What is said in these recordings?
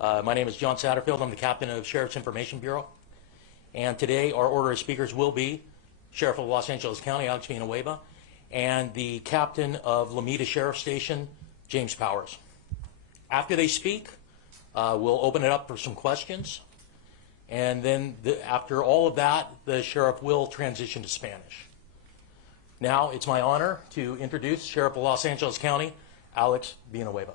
My name is John Satterfield. I'm the captain of Sheriff's Information Bureau. And today our order of speakers will be Sheriff of Los Angeles County, Alex Villanueva, and the captain of Lomita Sheriff Station, James Powers. After they speak, we'll open it up for some questions. And then after all of that, the sheriff will transition to Spanish. Now it's my honor to introduce Sheriff of Los Angeles County, Alex Villanueva.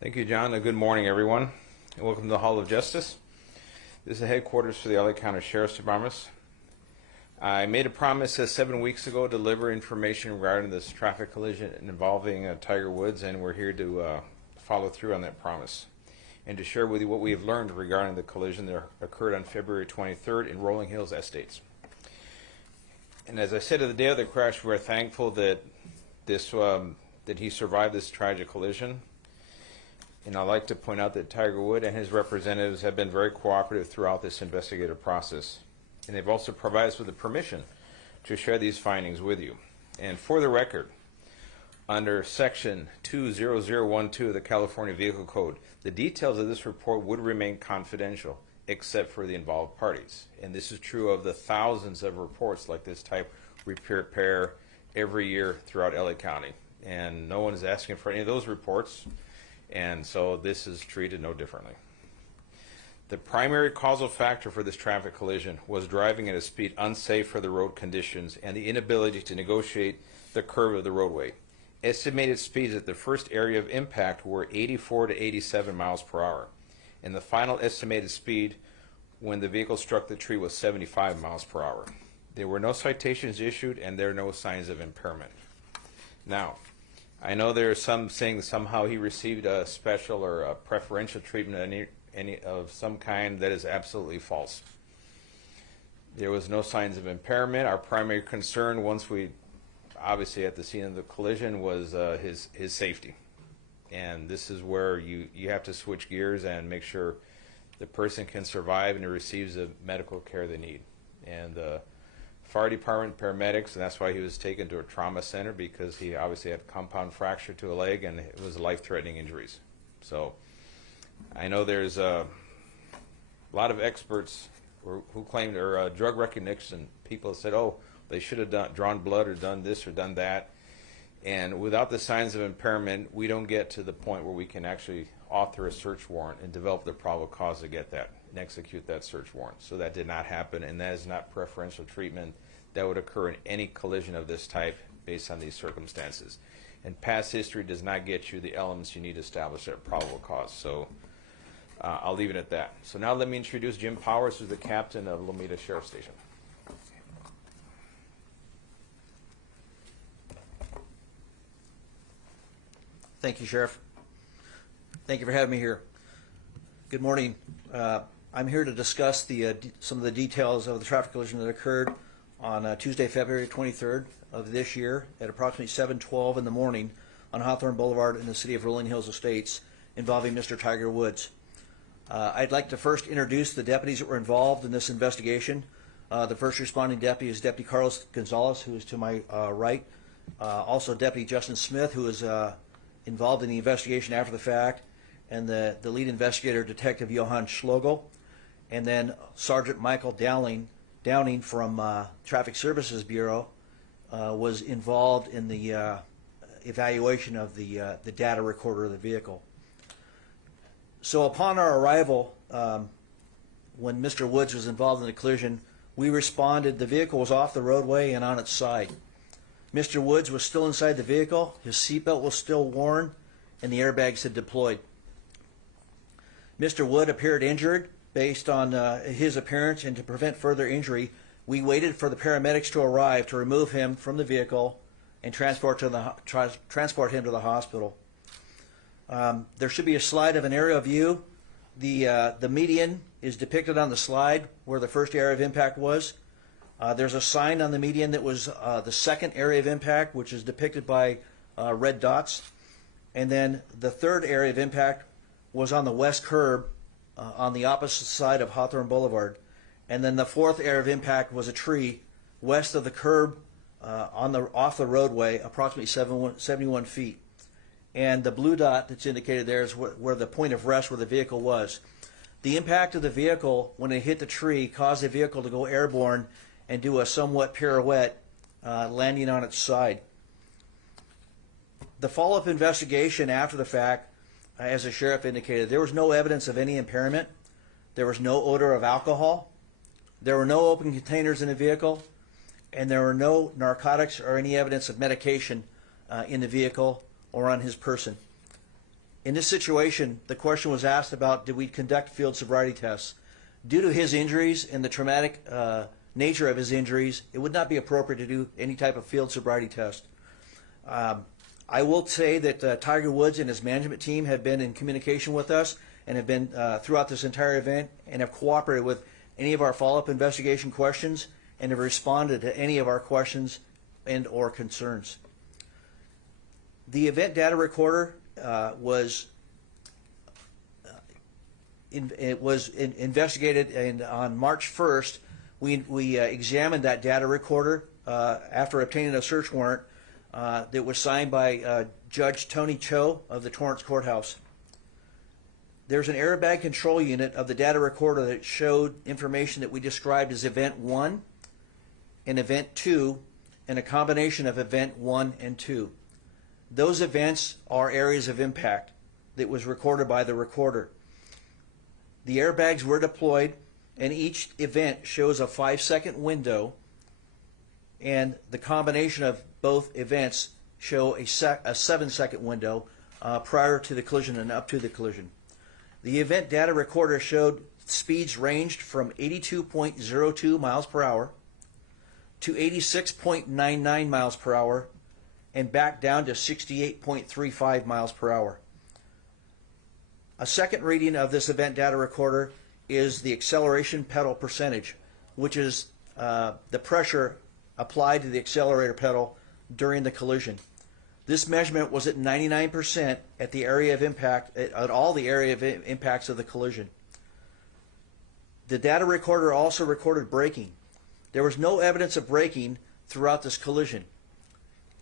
Thank you, John. Good morning, everyone, and welcome to the Hall of Justice. This is the headquarters for the LA County Sheriff's Department. I made a promise 7 weeks ago to deliver information regarding this traffic collision involving Tiger Woods, and we're here to follow through on that promise and to share with you what we have learned regarding the collision that occurred on February 23rd in Rolling Hills Estates. And as I said at the day of the crash, we're thankful that that he survived this tragic collision. And I'd like to point out that Tiger Woods and his representatives have been very cooperative throughout this investigative process. And they've also provided us with the permission to share these findings with you. And for the record, under Section 20012 of the California Vehicle Code, the details of this report would remain confidential except for the involved parties. And this is true of the thousands of reports like this type we prepare every year throughout LA County. And no one is asking for any of those reports, and so this is treated no differently. The primary causal factor for this traffic collision was driving at a speed unsafe for the road conditions and the inability to negotiate the curve of the roadway. Estimated speeds at the first area of impact were 84 to 87 miles per hour, and the final estimated speed when the vehicle struck the tree was 75 miles per hour. There were no citations issued, and there are no signs of impairment. Now, I know there are some saying somehow he received a special or a preferential treatment any of some kind. That is absolutely false. There was no signs of impairment. Our primary concern, once we obviously at the scene of the collision, was his safety. And this is where you have to switch gears and make sure the person can survive and receives the medical care they need. And the fire department, paramedics, and that's why he was taken to a trauma center, because he obviously had a compound fracture to a leg and it was life-threatening injuries. So I know there's a lot of experts who claim they're drug recognition people said, oh, they should have drawn blood or done this or done that. And without the signs of impairment, we don't get to the point where we can actually author a search warrant and develop the probable cause to get that and execute that search warrant. So that did not happen, and that is not preferential treatment that would occur in any collision of this type based on these circumstances. And past history does not get you the elements you need to establish that probable cause. So I'll leave it at that. So now let me introduce Jim Powers, who's the captain of Lomita Sheriff Station. Thank you, Sheriff. Thank you for having me here. Good morning. I'm here to discuss some of the details of the traffic collision that occurred on Tuesday, February 23rd of this year at approximately 7:12 in the morning on Hawthorne Boulevard in the city of Rolling Hills Estates involving Mr. Tiger Woods. I'd like to first introduce the deputies that were involved in this investigation. The first responding deputy is Deputy Carlos Gonzalez, who is to my right. Also Deputy Justin Smith, who is involved in the investigation after the fact, and the lead investigator, Detective Johann Schlogel, and then Sergeant Michael Downing from Traffic Services Bureau was involved in the evaluation of the data recorder of the vehicle. So upon our arrival, when Mr. Woods was involved in the collision, we responded. The vehicle was off the roadway and on its side. Mr. Woods was still inside the vehicle, his seatbelt was still worn, and the airbags had deployed. Mr. Wood appeared injured. Based on his appearance and to prevent further injury, we waited for the paramedics to arrive to remove him from the vehicle and transport him to the hospital. There should be a slide of an aerial view. The median is depicted on the slide where the first area of impact was. There's a sign on the median that was the second area of impact, which is depicted by red dots. And then the third area of impact was on the west curb on the opposite side of Hawthorne Boulevard. And then the fourth area of impact was a tree west of the curb off the roadway, approximately 71 feet. And the blue dot that's indicated there is where the point of rest where the vehicle was. The impact of the vehicle when it hit the tree caused the vehicle to go airborne and do a somewhat pirouette, landing on its side. The follow-up investigation after the fact, as the sheriff indicated, there was no evidence of any impairment. There was no odor of alcohol. There were no open containers in the vehicle. And there were no narcotics or any evidence of medication in the vehicle or on his person. In this situation, the question was asked about, did we conduct field sobriety tests? Due to his injuries and the traumatic nature of his injuries, it would not be appropriate to do any type of field sobriety test. I will say that Tiger Woods and his management team have been in communication with us and have been throughout this entire event and have cooperated with any of our follow-up investigation questions and have responded to any of our questions and or concerns. The event data recorder was investigated, and on March 1st, we examined that data recorder after obtaining a search warrant that was signed by Judge Tony Cho of the Torrance Courthouse. There's an airbag control unit of the data recorder that showed information that we described as Event 1 and Event 2, and a combination of Event 1 and 2. Those events are areas of impact that was recorded by the recorder. The airbags were deployed, and each event shows a 5-second window, and the combination of both events show a 7-second window prior to the collision and up to the collision. The event data recorder showed speeds ranged from 82.02 miles per hour to 86.99 miles per hour and back down to 68.35 miles per hour. A second reading of this event data recorder is the acceleration pedal percentage, which is the pressure applied to the accelerator pedal during the collision. This measurement was at 99% at the area of impact, at all the area of impacts of the collision. The data recorder also recorded braking. There was no evidence of braking throughout this collision.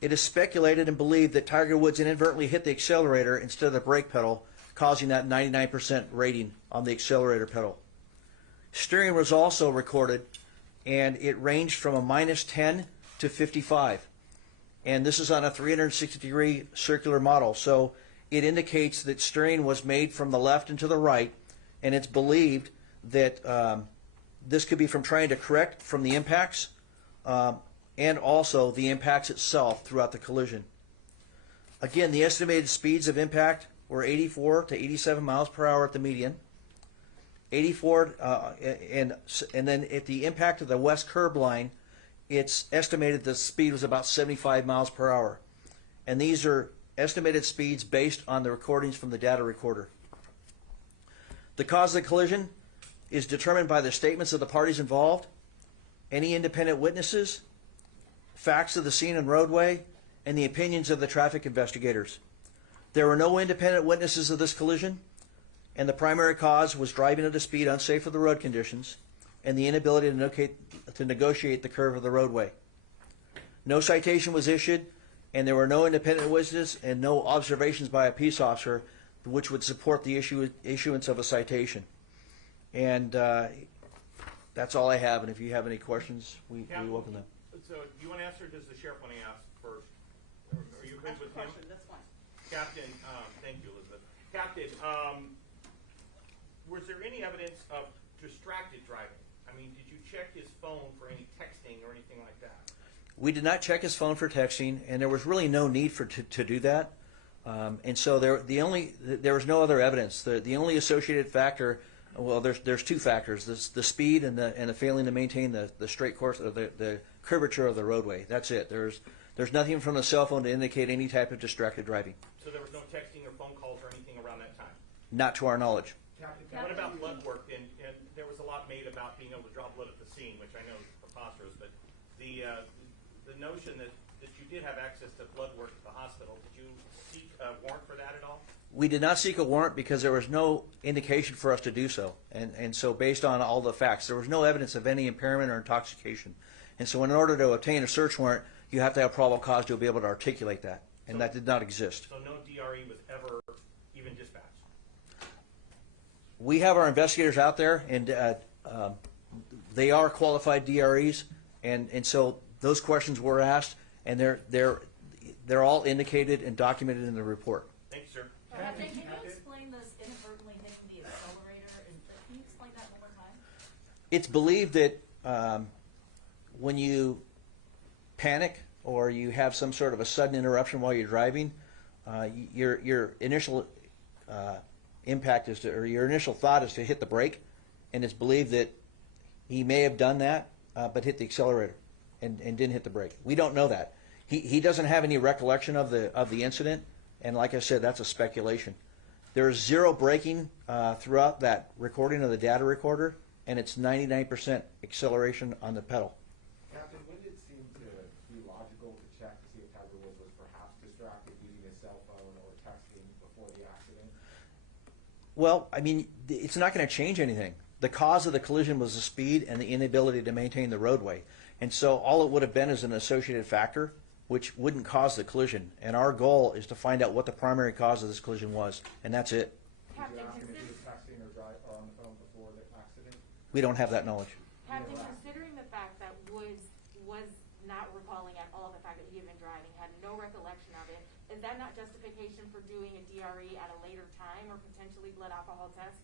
It is speculated and believed that Tiger Woods inadvertently hit the accelerator instead of the brake pedal, causing that 99% rating on the accelerator pedal. Steering was also recorded, and it ranged from a -10 to 55. And this is on a 360-degree circular model, so it indicates that steering was made from the left and to the right, and it's believed that this could be from trying to correct from the impacts and also the impacts itself throughout the collision. Again, the estimated speeds of impact were 84 to 87 miles per hour at the median, 84, and then at the impact of the west curb line, it's estimated the speed was about 75 miles per hour. And these are estimated speeds based on the recordings from the data recorder. The cause of the collision is determined by the statements of the parties involved, any independent witnesses, facts of the scene and roadway, and the opinions of the traffic investigators. There were no independent witnesses of this collision, and the primary cause was driving at a speed unsafe for the road conditions and the inability to negotiate the curve of the roadway. No citation was issued, and there were no independent witnesses and no observations by a peace officer which would support the issuance of a citation. And that's all I have, and if you have any questions, we welcome them. So do you want to answer, or does the sheriff want to ask first? Are you good with him? That's fine. Captain, thank you, Elizabeth. Captain, was there any evidence of distracted driving? I mean, did you check his phone for any texting or anything like that? We did not check his phone for texting, and there was really no need to do that. And so there was no other evidence. The only associated factor, well, there's two factors: the speed and the failing to maintain the straight course of the curvature of the roadway. That's it. There's nothing from the cell phone to indicate any type of distracted driving. So there was no texting or phone calls or anything around that time? Not to our knowledge. Captain, what about blood work? And there was a lot made about being able to draw blood at the scene, which I know is preposterous, but the notion that that you did have access to blood work at the hospital. Did you seek a warrant for that at all? We did not seek a warrant because there was no indication for us to do so. And so based on all the facts, there was no evidence of any impairment or intoxication. And so in order to obtain a search warrant, you have to have probable cause to be able to articulate that. And that did not exist. So no DRE was ever even dispatched? We have our investigators out there, and they are qualified DREs. And so those questions were asked, and they're all indicated and documented in the report. Thank you, sir. Captain, can you explain this inadvertently hitting the accelerator? Can you explain that one more time? It's believed that when you panic or you have some sort of a sudden interruption while you're driving, your initial impact is to, or your initial thought is to hit the brake, and it's believed that he may have done that, but hit the accelerator and didn't hit the brake. We don't know that. He doesn't have any recollection of the incident, and like I said, that's a speculation. There's zero braking throughout that recording of the data recorder, and it's 99% acceleration on the pedal. Captain, wouldn't it seem to be logical to check to see if Tiger Woods was perhaps distracted using his cell phone or texting before the accident? Well, I mean, it's not going to change anything. The cause of the collision was the speed and the inability to maintain the roadway. And so all it would have been is an associated factor, which wouldn't cause the collision. And our goal is to find out what the primary cause of this collision was, and that's it. Did you ask him if he was texting or on the phone before the accident? We don't have that knowledge. Captain, considering the fact that Woods was not recalling at all the fact that he had been driving, had no recollection of it, is that not justification for doing a DRE at a later time or potentially blood alcohol test?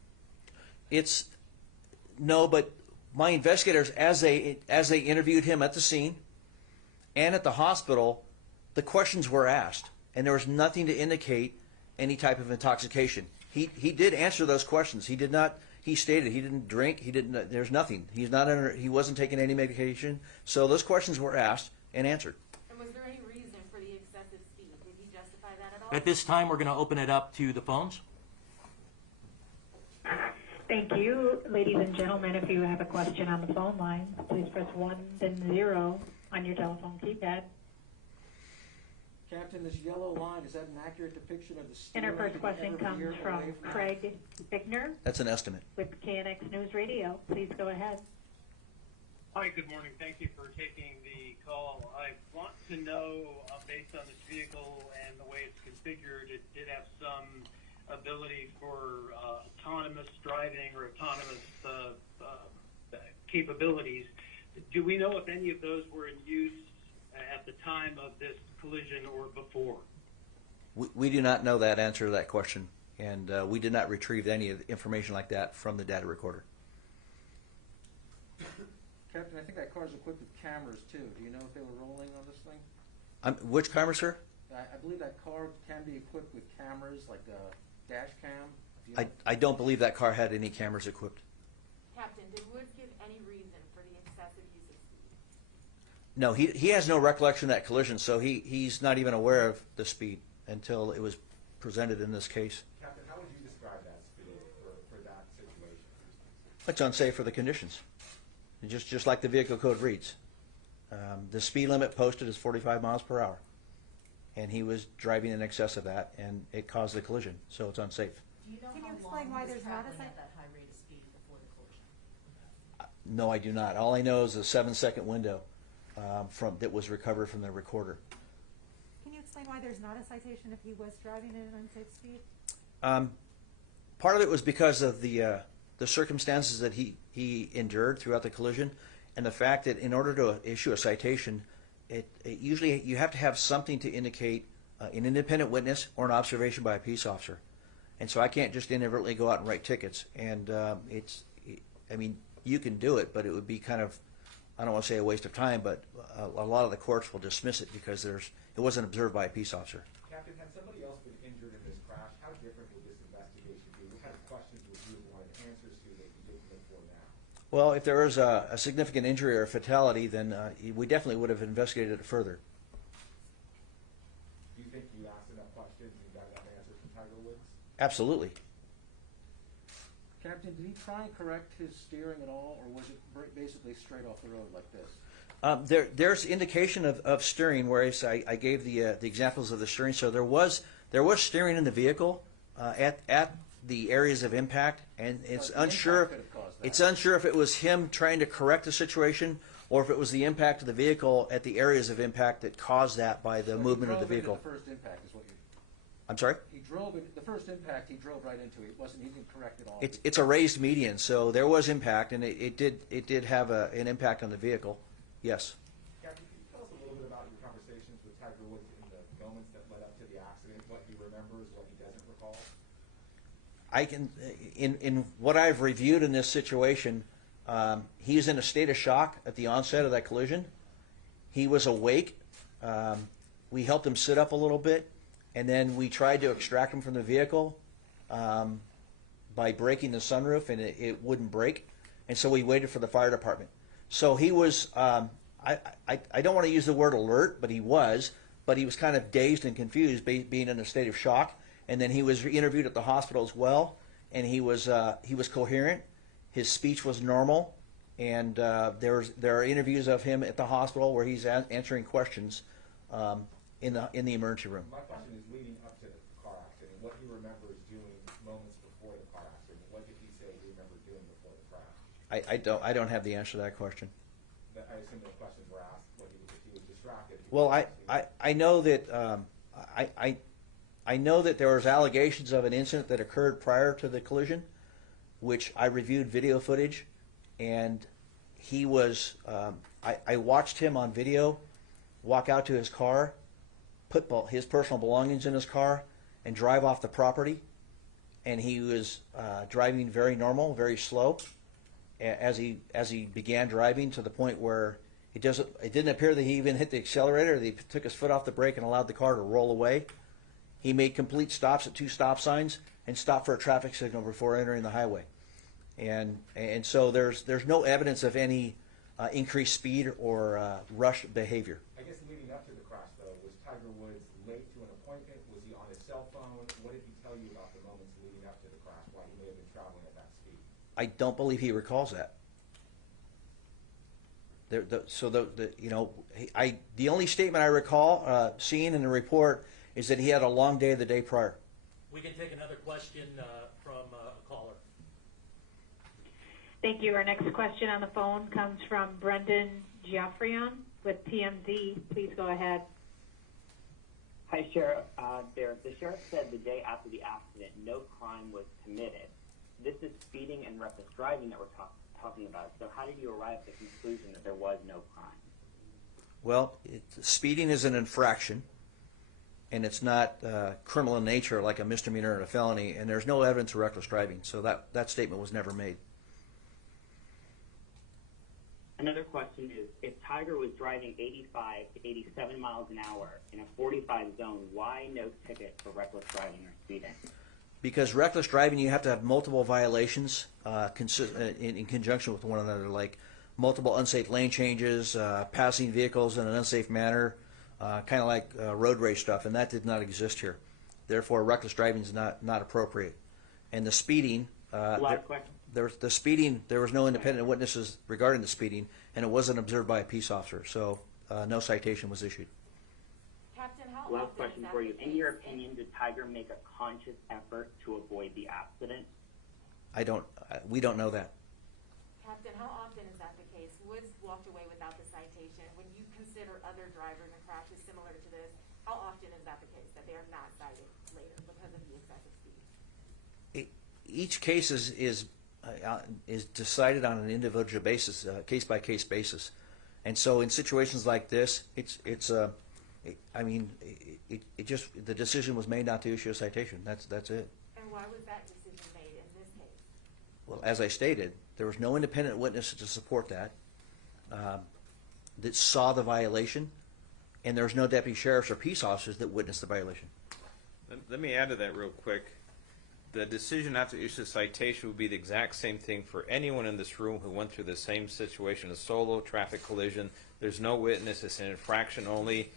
No, but my investigators, as they interviewed him at the scene and at the hospital, the questions were asked, and there was nothing to indicate any type of intoxication. He did answer those questions. He did not. He stated he didn't drink. He didn't. There's nothing. He's not under. He wasn't taking any medication. So those questions were asked and answered. And was there any reason for the excessive speed? Did he justify that at all? At this time, we're going to open it up to the phones. Thank you. Ladies and gentlemen, if you have a question on the phone line, please press 1 then 0 on your telephone keypad. Captain, this yellow line, is that an accurate depiction of the And our steering first question every comes year from away Craig Bickner That's an estimate. with KNX News Radio. Please go ahead. Hi, good morning. Thank you for taking the call. I want to know, based on this vehicle and the way it's configured, it did have some ability for autonomous driving or autonomous capabilities. Do we know if any of those were in use at the time of this collision or before? We do not know that answer to that question, and we did not retrieve any of the information like that from the data recorder. Captain, I think that car is equipped with cameras too. Do you know if they were rolling on this thing? Which camera, sir? I believe that car can be equipped with cameras, like a dash cam. Do you know? I don't believe that car had any cameras equipped. Captain, did Woods give any reason for the excessive use of speed? No, he has no recollection of that collision, so he's not even aware of the speed until it was presented in this case. Captain, how would you describe that speed for that situation? It's unsafe for the conditions, just like the vehicle code reads. The speed limit posted is 45 miles per hour, and he was driving in excess of that, and it caused the collision, so it's unsafe. Do you know Can how you explain long why he was there's not a traveling sign- at that high rate of speed before the collision? No, I do not. All I know is a 7-second window that was recovered from the recorder. Can you explain why there's not a citation if he was driving at an unsafe speed? Part of it was because of the circumstances that he endured throughout the collision, and the fact that in order to issue a citation, it usually you have to have something to indicate an independent witness or an observation by a peace officer. And so I can't just inadvertently go out and write tickets. And I mean, you can do it, but it would be kind of, I don't want to say a waste of time, but a lot of the courts will dismiss it because it wasn't observed by a peace officer. Captain, had somebody else been injured in this crash, how different would this investigation be? What kind of questions would you want answers to that you didn't look for now? Well, if there was a significant injury or a fatality, then we definitely would have investigated it further. Do you think you asked enough questions and got enough answers from Tiger Woods? Absolutely. Captain, did he try and correct his steering at all, or was it basically straight off the road like this? There's indication of steering, whereas I gave the examples of the steering. So there was steering in the vehicle at the areas of impact, and it's the unsure. impact could have caused that. It's unsure if it was him trying to correct the situation, or if it was the impact of the vehicle at the areas of impact that caused that by the So movement of the he drove vehicle. into the first impact is what you. I'm sorry. He drove it. The first impact he drove right into it. He didn't correct it all. It's a raised median, so there was impact, and it did have an impact on the vehicle. Yes. Captain, can you tell us a little bit about your conversations with Tiger Woods in the moments that led up to the accident, what he remembers, what he doesn't recall? I can, in what I've reviewed in this situation, he is in a state of shock at the onset of that collision. He was awake. We helped him sit up a little bit, and then we tried to extract him from the vehicle by breaking the sunroof, and it wouldn't break. And so we waited for the fire department. So he was, I don't want to use the word alert, but he was kind of dazed and confused, being in a state of shock. And then he was interviewed at the hospital as well, and he was coherent. His speech was normal, and there are interviews of him at the hospital where he's answering questions in the emergency room. My question is leading up to the car accident, what he remembers doing moments before the car accident. What did he say he remembered doing before the crash? I don't have the answer to that question. I assume those questions were asked, if he was distracted. Well, I know that I know that there was allegations of an incident that occurred prior to the collision, which I reviewed video footage, and he was. I watched him on video walk out to his car, put his personal belongings in his car, and drive off the property. And he was driving very normal, very slow, as he began driving, to the point where it didn't appear that he even hit the accelerator. He took his foot off the brake and allowed the car to roll away. He made complete stops at 2 stop signs and stopped for a traffic signal before entering the highway. And so there's no evidence of any increased speed or rush behavior. I guess leading up to the crash, though, was Tiger Woods late to an appointment? Was he on his cell phone? What did he tell you about the moments leading up to the crash, why he may have been traveling at that speed? I don't believe he recalls that. The only statement I recall seeing in the report is that he had a long day the day prior. We can take another question from a caller. Thank you. Our next question on the phone comes from Brendan Geoffrion with TMZ. Please go ahead. Hi, Sheriff. The sheriff said the day after the accident, no crime was committed. This is speeding and reckless driving that we're talking about. So how did you arrive at the conclusion that there was no crime? Well, Speeding is an infraction, and it's not criminal in nature like a misdemeanor or a felony, and there's no evidence of reckless driving. So that statement was never made. Another question is, if Tiger was driving 85 to 87 miles an hour in a 45 zone, why no ticket for reckless driving or speeding? Because reckless driving, you have to have multiple violations in conjunction with one another, like multiple unsafe lane changes, passing vehicles in an unsafe manner, kind of like road rage stuff, and that did not exist here. Therefore, reckless driving is not appropriate. And the speeding, there was no independent witnesses regarding the speeding, and it wasn't observed by a peace officer, so no citation was issued. Captain, how Last often question is that for the you. In case? your opinion, did Tiger make a conscious effort to avoid the accident? We don't know that. Captain, how often is that the case? Woods walked away without the citation. When you consider other drivers and crashes similar to this, how often is that the case, that they are not cited later because of the excessive speed? Each case is decided on an individual basis, case by case basis, and so in situations like this, the decision was made not to issue a citation. That's it. And why was that decision made in this case? Well, as I stated, there was no independent witness to support that saw the violation, and there was no deputy sheriffs or peace officers that witnessed the violation. Let me add to that real quick. The decision not to issue a citation would be the exact same thing for anyone in this room who went through the same situation, a solo traffic collision. There's no witness. It's an infraction only,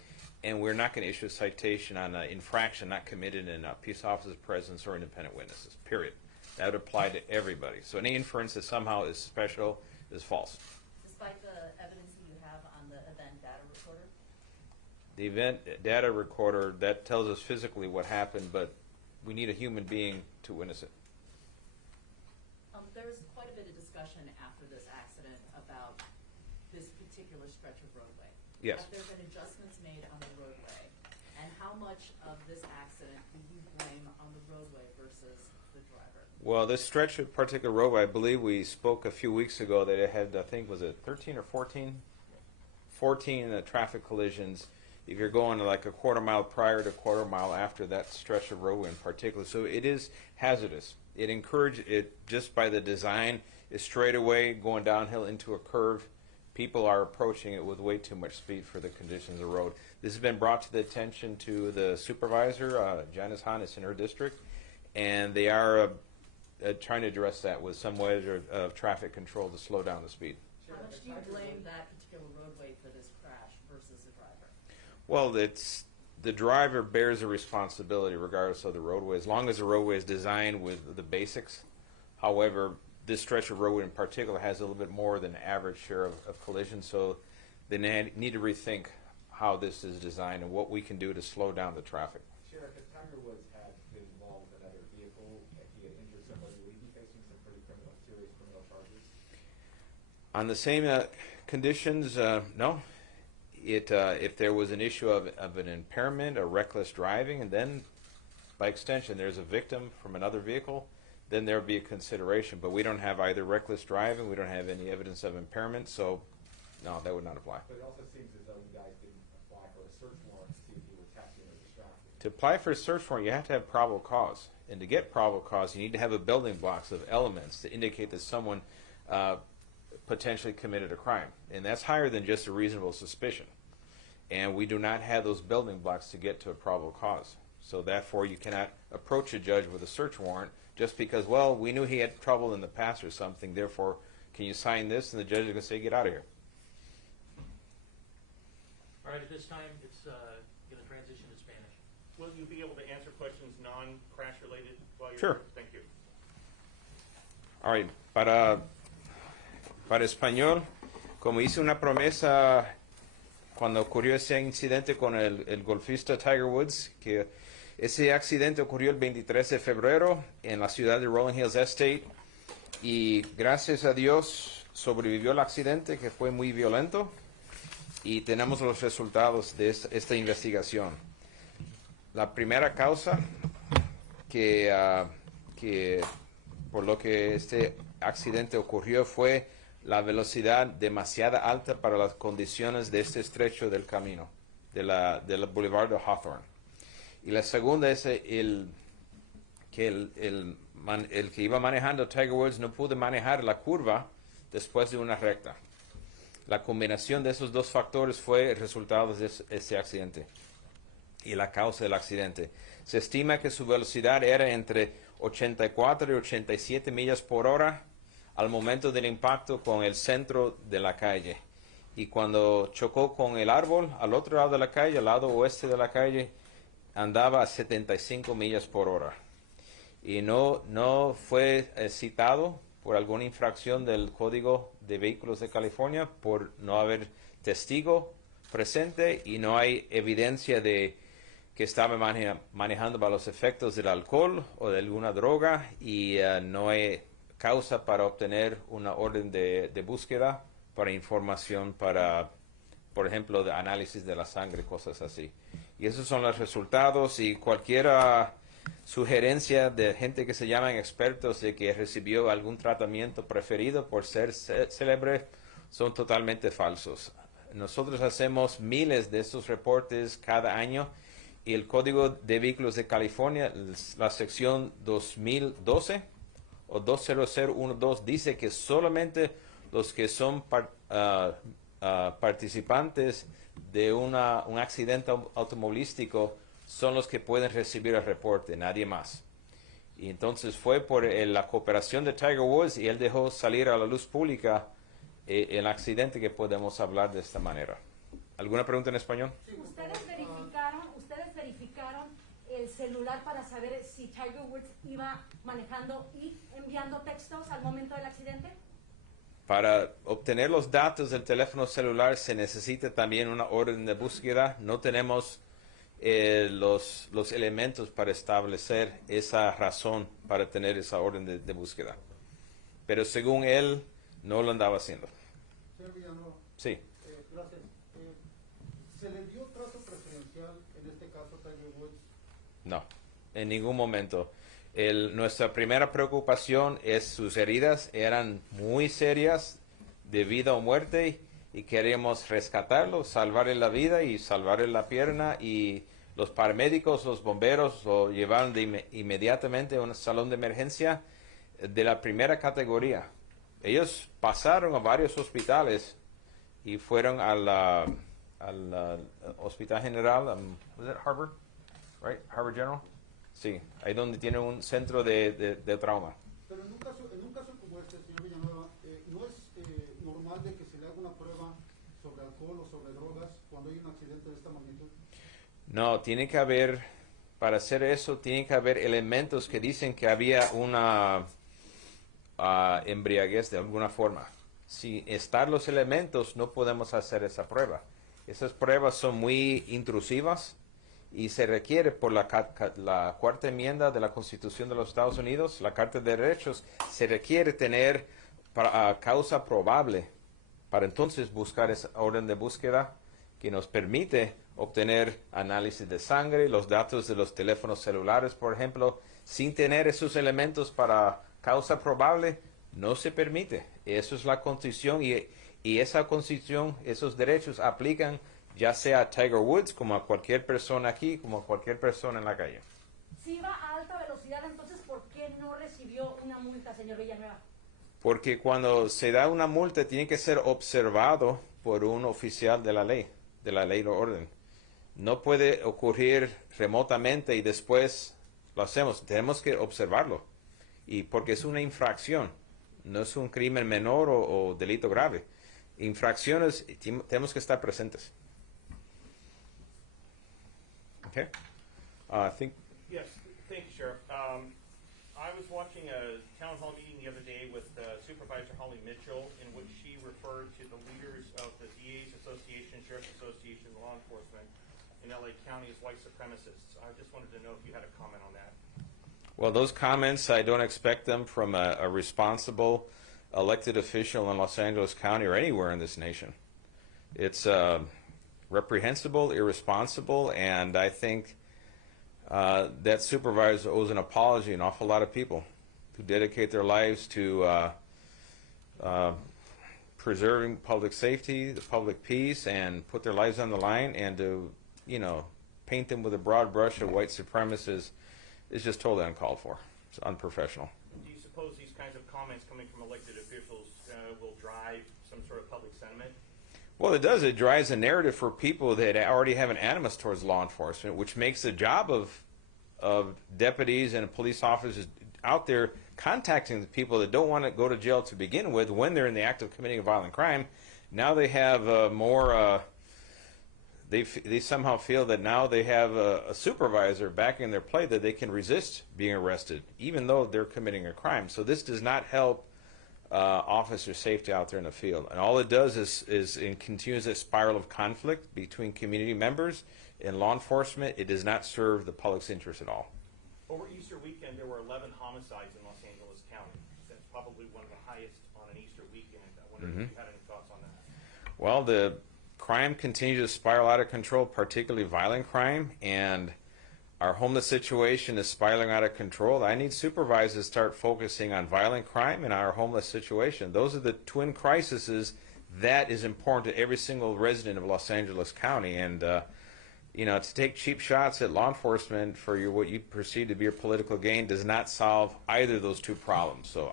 and we're not going to issue a citation on an infraction not committed in a peace officer's presence or independent witnesses, period. That would apply to everybody. So any inference that somehow is special is false. Despite the evidence that you have on the event data recorder? The event data recorder, that tells us physically what happened, but we need a human being to witness it. There was quite a bit of discussion after this accident about this particular stretch of roadway. Yes. Have there been adjustments made on the roadway? And how much of this accident do you blame on the roadway versus the driver? Well, this stretch of particular roadway, I believe we spoke a few weeks ago that it had, I think, was it 13 or 14? 14 traffic collisions. If you're going like a quarter mile prior to quarter mile after that stretch of roadway in particular. So it is hazardous. It encouraged it just by the design is straight away going downhill into a curve. People are approaching it with way too much speed for the conditions of the road. This has been brought to the attention to the supervisor, Janice Hahn, is in her district, and they are trying to address that with some ways of traffic control to slow down the speed. How much do you blame that particular roadway for this crash versus the driver? Well, it's the driver bears a responsibility regardless of the roadway, as long as the roadway is designed with the basics. However, this stretch of roadway in particular has a little bit more than average share of collisions, so they need to rethink how this is designed and what we can do to slow down the traffic. Sheriff, if Tiger Woods had been involved in another vehicle, if he had injured somebody, would he be facing some pretty serious criminal charges? On the same conditions, no. If there was an issue of an impairment or reckless driving, and then by extension there's a victim from another vehicle, then there would be a consideration. But we don't have either reckless driving, we don't have any evidence of impairment, so no, that would not apply. But it also seems as though you guys didn't apply for a search warrant to see if he was texting or distracted. To apply for a search warrant, you have to have probable cause. And to get probable cause, you need to have a building blocks of elements to indicate that someone potentially committed a crime. And that's higher than just a reasonable suspicion. And we do not have those building blocks to get to a probable cause. So therefore, you cannot approach a judge with a search warrant just because, well, we knew he had trouble in the past or something, therefore, can you sign this? And the judge is going to say, get out of here. All right, at this time, it's going to transition to Spanish. Will you be able to answer questions non-crash related while you're Sure. here? Thank you. All right, para español, como hice una promesa cuando ocurrió ese incidente con el golfista Tiger Woods, que ese accidente ocurrió el 23 de febrero en la ciudad de Rolling Hills Estate, y gracias a Dios sobrevivió el accidente, que fue muy violento, y tenemos los resultados de esta investigación. La primera causa que por lo que este accidente ocurrió fue la velocidad demasiado alta para las condiciones de este estrecho del camino, del Boulevard de Hawthorne. Y la segunda es el que iba manejando Tiger Woods no pudo manejar la curva después de una recta. La combinación de esos dos factores fue el resultado de ese accidente y la causa del accidente. Se estima que su velocidad era entre 84 y 87 millas por hora al momento del impacto con el centro de la calle. Y cuando chocó con el árbol al otro lado de la calle, al lado oeste de la calle, andaba a 75 millas por hora. Y no fue citado por alguna infracción del Código de Vehículos de California por no haber testigo presente, y no hay evidencia de que estaba manejando bajo los efectos del alcohol o de alguna droga, y no hay causa para obtener una orden de búsqueda para información para, por ejemplo, de análisis de la sangre, cosas así. Y esos son los resultados, y cualquier sugerencia de gente que se llaman expertos de que recibió algún tratamiento preferido por ser célebre son totalmente falsos. Nosotros hacemos miles de estos reportes cada año, y el Código de Vehículos de California, la sección 2012 o 20012, dice que solamente los que son participantes de un accidente automovilístico son los que pueden recibir el reporte, nadie más. Y entonces fue por la cooperación de Tiger Woods, y él dejó salir a la luz pública el accidente, que podemos hablar de esta manera. ¿Alguna pregunta en español? ¿Ustedes verificaron el celular para saber si Tiger Woods iba manejando y enviando textos al momento del accidente? Para obtener los datos del teléfono celular se necesita también una orden de búsqueda. No tenemos los elementos para establecer esa razón para tener esa orden de búsqueda. Pero según él, no lo andaba haciendo. Señor Villanueva. Sí. Gracias. ¿Se le dio trato preferencial en este caso a Tiger Woods? No, en ningún momento. Nuestra primera preocupación es sus heridas eran muy serias de vida o muerte y queríamos rescatarlo, salvarle la vida y salvarle la pierna, y los paramédicos, los bomberos lo llevaron inmediatamente a un salón de emergencia de la primera categoría. Ellos pasaron a varios hospitales y fueron al Hospital General, was it Harvard? Right? Harvard General? Sí, ahí donde tiene un centro de trauma. Pero en un caso como este, señor Villanueva, ¿no es normal de que se le haga una prueba sobre alcohol o sobre drogas cuando hay un accidente de esta magnitud? No, tiene que haber, para hacer eso, tiene que haber elementos que dicen que había una embriaguez de alguna forma. Si están los elementos, no podemos hacer esa prueba. Esas pruebas son muy intrusivas y se requiere por la cuarta enmienda de la Constitución de los Estados Unidos, la Carta de Derechos, se requiere tener causa probable para entonces buscar esa orden de búsqueda que nos permite obtener análisis de sangre, los datos de los teléfonos celulares, por ejemplo. Sin tener esos elementos para causa probable, no se permite. Eso es la Constitución, y esa Constitución, esos derechos aplican ya sea a Tiger Woods como a cualquier persona aquí, como a cualquier persona en la calle. Si iba a alta velocidad, entonces, ¿por qué no recibió una multa, señor Villanueva? Porque cuando se da una multa tiene que ser observado por un oficial de la ley o orden. No puede ocurrir remotamente y después lo hacemos. Tenemos que observarlo. Y porque es una infracción, no es un crimen menor o delito grave. Infracciones, tenemos que estar presentes. Okay. I think. Yes, thank you, Sheriff. I was watching a town hall meeting the other day with Supervisor Holly Mitchell, in which she referred to the leaders of the DA's Association, Sheriff's Association, and law enforcement in LA County as white supremacists. I just wanted to know if you had a comment on that. Well, those comments, I don't expect them from a responsible elected official in Los Angeles County or anywhere in this nation. It's reprehensible, irresponsible, and I think that supervisor owes an apology an awful lot of people who dedicate their lives to preserving public safety, the public peace, and put their lives on the line, and to, paint them with a broad brush of white supremacists is just totally uncalled for. It's unprofessional. Do you suppose these kinds of comments coming from elected officials will drive some sort of public sentiment? Well, it does. It drives a narrative for people that already have an animus towards law enforcement, which makes the job of deputies and police officers out there contacting the people that don't want to go to jail to begin with when they're in the act of committing a violent crime. Now they have more. They somehow feel that now they have a supervisor back in their play that they can resist being arrested, even though they're committing a crime. So this does not help officer safety out there in the field. And all it does is it continues a spiral of conflict between community members and law enforcement. It does not serve the public's interest at all. Over Easter weekend, there were 11 homicides in Los Angeles County. That's probably one of the highest on an Easter weekend. I wonder if you had any thoughts on that. Well, the crime continues to spiral out of control, particularly violent crime, and our homeless situation is spiraling out of control. I need supervisors to start focusing on violent crime and our homeless situation. Those are the twin crises that is important to every single resident of Los Angeles County. And, to take cheap shots at law enforcement for what you perceive to be your political gain does not solve either of those two problems. So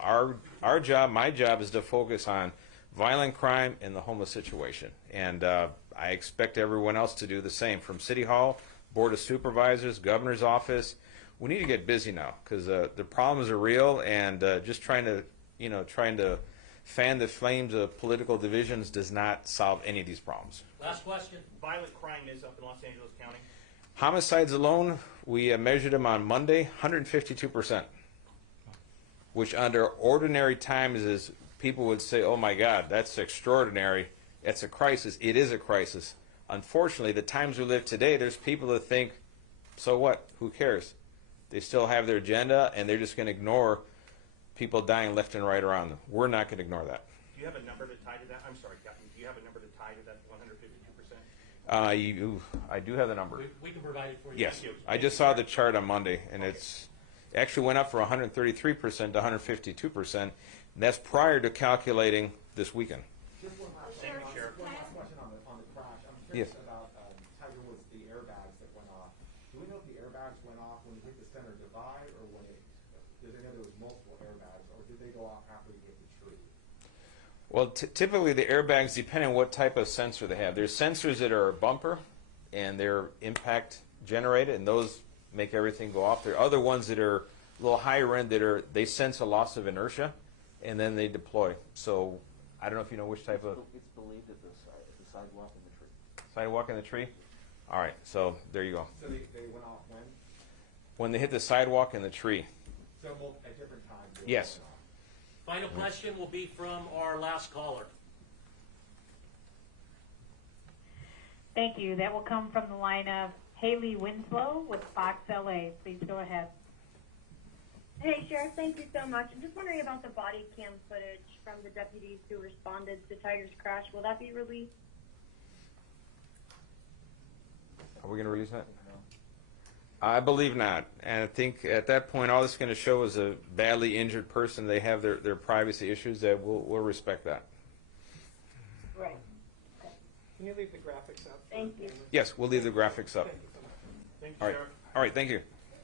our job, my job, is to focus on violent crime and the homeless situation. And I expect everyone else to do the same, from City Hall, Board of Supervisors, Governor's Office. We need to get busy now because the problems are real, and just trying to fan the flames of political divisions does not solve any of these problems. Last question. Violent crime is up in Los Angeles County. Homicides alone, we measured them on Monday, 152%, which under ordinary times is people would say, oh my God, that's extraordinary. It's a crisis. It is a crisis. Unfortunately, the times we live today, there's people that think, so what? Who cares? They still have their agenda, and they're just going to ignore people dying left and right around them. We're not going to ignore that. Do you have a number to tie to that? I'm sorry, Captain. Do you have a number to tie to that 152%? I do have the number. We can provide it for you. Yes, I just saw the chart on Monday, and it's actually went up from 133% to 152%. And that's prior to calculating this weekend. Just one last, Thank you, Sheriff. one last question on the crash. I'm Yes. curious about Tiger Woods, the airbags that went off. Do we know if the airbags went off when he hit the center divide, or when it? Because I know there was multiple airbags, or did they go off after he hit the tree? Well, typically the airbags depend on what type of sensor they have. There's sensors that are bumper, and they're impact generated, and those make everything go off. There are other ones that are a little higher end that they sense a loss of inertia, and then they deploy. So I don't know if you know which type of It's believed that the sidewalk in the tree. sidewalk in the tree. All right, so there you go. So they went off when? When they hit the sidewalk in the tree. So at different times. they Yes. went off. Final question will be from our last caller. Thank you. That will come from the line of Haley Winslow with Fox LA. Please go ahead. Hey, Sheriff, thank you so much. I'm just wondering about the body cam footage from the deputies who responded to Tiger's crash. Will that be released? Are we going to release that? I believe not. And I think at that point, all it's going to show is a badly injured person. They have their privacy issues. That we'll respect that. Right. Can you leave the graphics up? Thank you. Yes, we'll leave the graphics up. Thank you, All right. Sheriff. All right. Thank you.